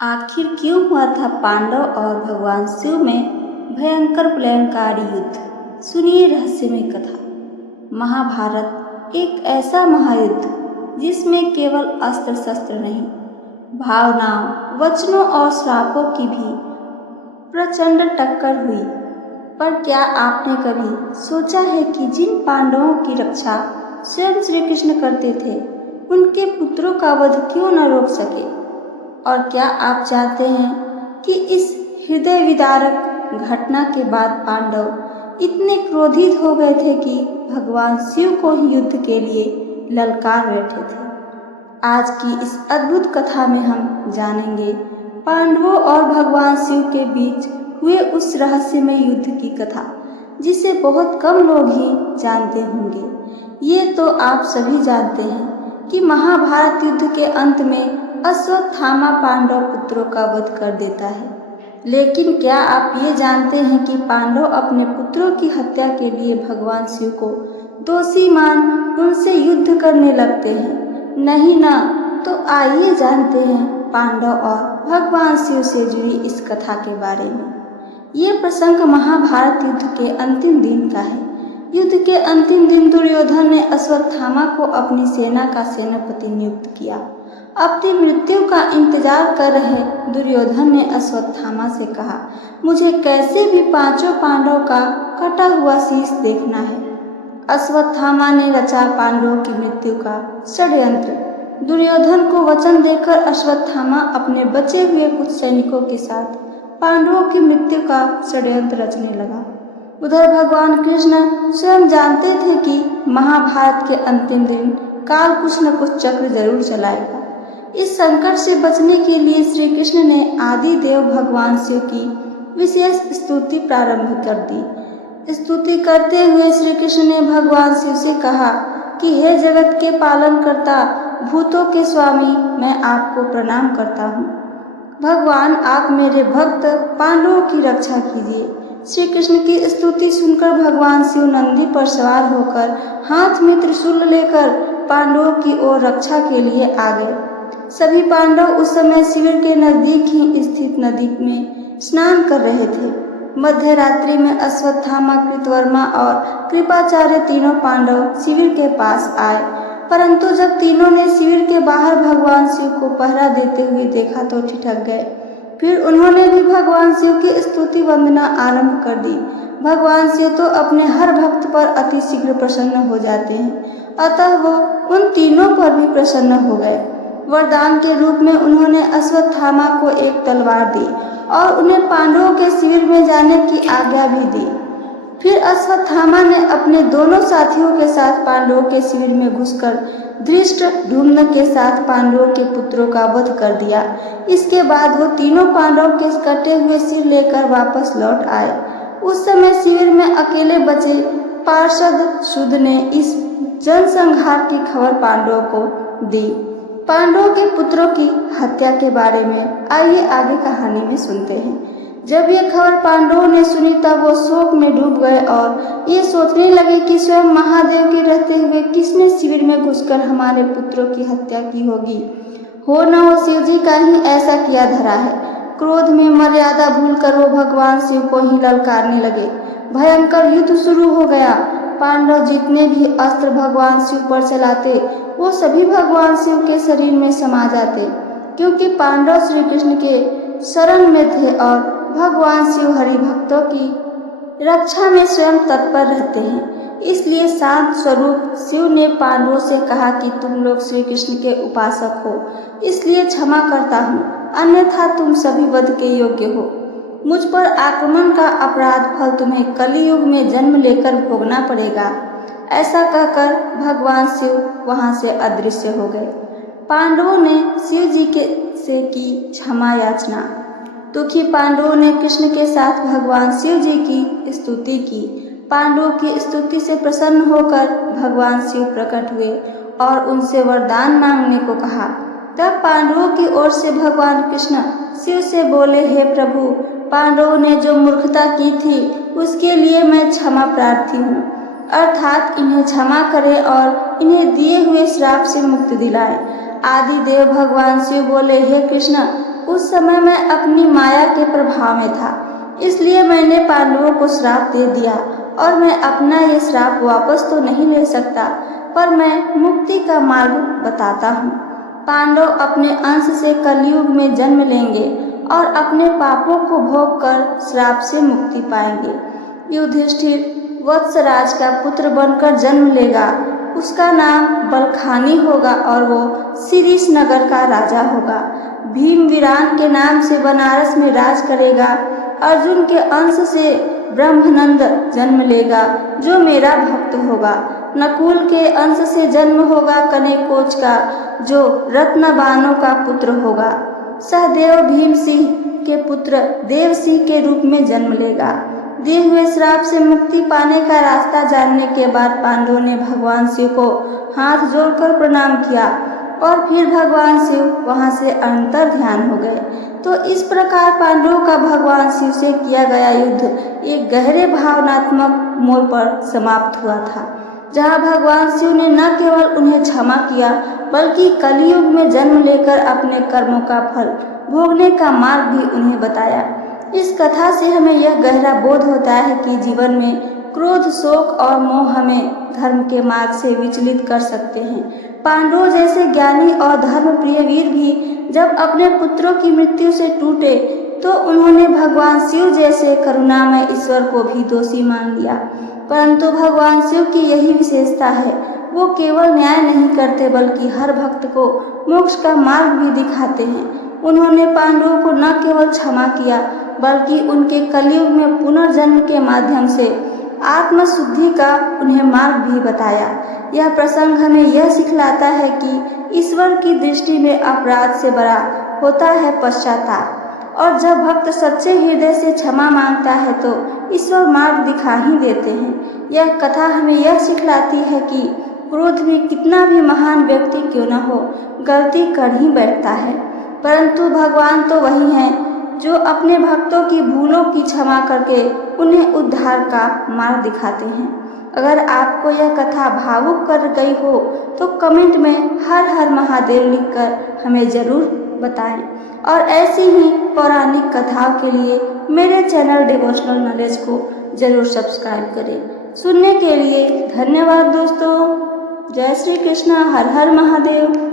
आखिर क्यों हुआ था पांडव और भगवान शिव में भयंकर प्रलयंकारी युद्ध? सुनिए रहस्यमय कथा। महाभारत एक ऐसा महायुद्ध जिसमें केवल अस्त्र शस्त्र नहीं, भावनाओं, वचनों और श्रापों की भी प्रचंड टक्कर हुई। पर क्या आपने कभी सोचा है कि जिन पांडवों की रक्षा स्वयं श्री कृष्ण करते थे, उनके पुत्रों का वध क्यों न रोक सके? और क्या आप जानते हैं कि इस हृदय विदारक घटना के बाद पांडव इतने क्रोधित हो गए थे कि भगवान शिव को ही युद्ध के लिए ललकार बैठे थे? आज की इस अद्भुत कथा में हम जानेंगे पांडवों और भगवान शिव के बीच हुए उस रहस्यमय युद्ध की कथा, जिसे बहुत कम लोग ही जानते होंगे। ये तो आप सभी जानते हैं कि महाभारत युद्ध के अंत में अश्वत्थामा पांडव पुत्रों का वध कर देता है। लेकिन क्या आप ये जानते हैं कि पांडव अपने पुत्रों की हत्या के लिए भगवान शिव को दोषी मान उनसे युद्ध करने लगते हैं? नहीं ना? तो आइए जानते हैं पांडव और भगवान शिव से जुड़ी इस कथा के बारे में। ये प्रसंग महाभारत युद्ध के अंतिम दिन का है। युद्ध के अंतिम दिन दुर्योधन ने अश्वत्थामा को अपनी सेना का सेनापति नियुक्त किया। अपनी मृत्यु का इंतजार कर रहे दुर्योधन ने अश्वत्थामा से कहा, मुझे कैसे भी पांचों पांडवों का कटा हुआ शीश देखना है। अश्वत्थामा ने रचा पांडवों की मृत्यु का षड्यंत्र। दुर्योधन को वचन देकर अश्वत्थामा अपने बचे हुए कुछ सैनिकों के साथ पांडवों की मृत्यु का षड्यंत्र रचने लगा। उधर भगवान कृष्ण स्वयं जानते थे कि महाभारत के अंतिम दिन काल कुछ न कुछ चक्र जरूर चलाएगा। इस संकट से बचने के लिए श्री कृष्ण ने आदि देव भगवान शिव की विशेष स्तुति प्रारंभ कर दी। स्तुति करते हुए श्री कृष्ण ने भगवान शिव से कहा कि हे जगत के पालन करता, भूतों के स्वामी, मैं आपको प्रणाम करता हूँ। भगवान, आप मेरे भक्त पांडवों की रक्षा कीजिए। श्री कृष्ण की स्तुति सुनकर भगवान शिव नंदी पर सवार होकर हाथ में त्रिशूल लेकर पांडवों की ओर रक्षा के लिए आ गए। सभी पांडव उस समय शिविर के नजदीक ही स्थित नदी में स्नान कर रहे थे। मध्य रात्रि में अश्वत्थामा, कृतवर्मा और कृपाचार्य तीनों पांडव शिविर के पास आए, परंतु जब तीनों ने शिविर के बाहर भगवान शिव को पहरा देते हुए देखा तो ठिठक गए। फिर उन्होंने भी भगवान शिव की स्तुति वंदना आरंभ कर दी। भगवान शिव तो अपने हर भक्त पर अति शीघ्र प्रसन्न हो जाते हैं, अतः वो उन तीनों पर भी प्रसन्न हो गए। वरदान के रूप में उन्होंने अश्वत्थामा को एक तलवार दी और उन्हें पांडवों के शिविर में जाने की आज्ञा भी दी। फिर अश्वत्थामा ने अपने दोनों साथियों के साथ पांडवों के शिविर में घुसकर धृष्टद्युम्न के साथ पांडवों के पुत्रों का वध कर दिया। इसके बाद वो तीनों पांडवों के कटे हुए सिर लेकर वापस लौट आए। उस समय शिविर में अकेले बचे पार्षद शुद्ध ने इस जनसंहार की खबर पांडवों को दी। पांडवों के पुत्रों की हत्या के बारे में आइए आगे कहानी में सुनते हैं। जब ये खबर पांडवों ने सुनी तब वो शोक में डूब गए और ये सोचने लगे कि स्वयं महादेव के रहते हुए किसने शिविर में घुसकर हमारे पुत्रों की हत्या की होगी। हो न हो शिव जी का ही ऐसा किया धरा है। क्रोध में मर्यादा भूलकर वो भगवान शिव को ही ललकारने लगे। भयंकर युद्ध शुरू हो गया। पांडव जितने भी अस्त्र भगवान शिव पर चलाते वो सभी भगवान शिव के शरीर में समा जाते, क्योंकि पांडव श्री कृष्ण के शरण में थे और भगवान शिव हरि भक्तों की रक्षा में स्वयं तत्पर रहते हैं। इसलिए शांत स्वरूप शिव ने पांडवों से कहा कि तुम लोग श्री कृष्ण के उपासक हो, इसलिए क्षमा करता हूँ, अन्यथा तुम सभी वध के योग्य हो। मुझ पर आक्रमण का अपराध फल तुम्हें कलियुग में जन्म लेकर भोगना पड़ेगा। ऐसा कहकर भगवान शिव वहां से अदृश्य हो गए। पांडवों ने शिव जी से की क्षमा याचना। दुखी पांडवों ने कृष्ण के साथ भगवान शिव जी की स्तुति की। पांडवों की स्तुति से प्रसन्न होकर भगवान शिव प्रकट हुए और उनसे वरदान मांगने को कहा। तब पांडवों की ओर से भगवान कृष्ण शिव से बोले, हे प्रभु, पांडवों ने जो मूर्खता की थी उसके लिए मैं क्षमा प्रार्थी हूँ, अर्थात इन्हें क्षमा करें और इन्हें दिए हुए श्राप से मुक्ति दिलाएं। आदि देव भगवान शिव बोले, हे कृष्ण, उस समय मैं अपनी माया के प्रभाव में था, इसलिए मैंने पांडवों को श्राप दे दिया और मैं अपना ये श्राप वापस तो नहीं ले सकता, पर मैं मुक्ति का मार्ग बताता हूँ। पांडव अपने अंश से कलयुग में जन्म लेंगे और अपने पापों को भोग कर श्राप से मुक्ति पाएंगे। युधिष्ठिर वत्सराज का पुत्र बनकर जन्म लेगा। उसका नाम बलखानी होगा और वो शिरीष नगर का राजा होगा। भीम वीरान के नाम से बनारस में राज करेगा। अर्जुन के अंश से ब्रह्मानंद जन्म लेगा जो मेरा भक्त होगा। नकुल के अंश से जन्म होगा कनेकोच का जो रत्नबानों का पुत्र होगा। सहदेव भीम सिंह के पुत्र देव सिंह के रूप में जन्म लेगा। दिए हुए श्राप से मुक्ति पाने का रास्ता जानने के बाद पांडवों ने भगवान शिव को हाथ जोड़कर प्रणाम किया और फिर भगवान शिव वहां से अंतर ध्यान हो गए। तो इस प्रकार पांडवों का भगवान शिव से किया गया युद्ध एक गहरे भावनात्मक मोड़ पर समाप्त हुआ था, जहां भगवान शिव ने न केवल उन्हें क्षमा किया बल्कि कलयुग में जन्म लेकर अपने कर्मों का फल भोगने का मार्ग भी उन्हें बताया। इस कथा से हमें यह गहरा बोध होता है कि जीवन में क्रोध, शोक और मोह हमें धर्म के मार्ग से विचलित कर सकते हैं। पांडवों जैसे ज्ञानी और धर्मप्रिय वीर भी जब अपने पुत्रों की मृत्यु से टूटे तो उन्होंने भगवान शिव जैसे करुणामय ईश्वर को भी दोषी मान लिया। परंतु भगवान शिव की यही विशेषता है, वो केवल न्याय नहीं करते बल्कि हर भक्त को मोक्ष का मार्ग भी दिखाते हैं। उन्होंने पांडवों को न केवल क्षमा किया बल्कि उनके कलयुग में पुनर्जन्म के माध्यम से आत्मशुद्धि का उन्हें मार्ग भी बताया। यह प्रसंग हमें यह सिखलाता है कि ईश्वर की दृष्टि में अपराध से बड़ा होता है पश्चाताप, और जब भक्त सच्चे हृदय से क्षमा मांगता है तो ईश्वर मार्ग दिखा ही देते हैं। यह कथा हमें यह सिखलाती है कि क्रोध भी कितना भी महान व्यक्ति क्यों न हो, गलती कर ही बैठता है, परंतु भगवान तो वही हैं जो अपने भक्तों की भूलों की क्षमा करके उन्हें उद्धार का मार्ग दिखाते हैं। अगर आपको यह कथा भावुक कर गई हो तो कमेंट में हर हर महादेव लिखकर हमें ज़रूर बताएं और ऐसी ही पौराणिक कथाओं के लिए मेरे चैनल डिवोशनल नॉलेज को ज़रूर सब्सक्राइब करें। सुनने के लिए धन्यवाद दोस्तों। जय श्री कृष्ण। हर हर महादेव।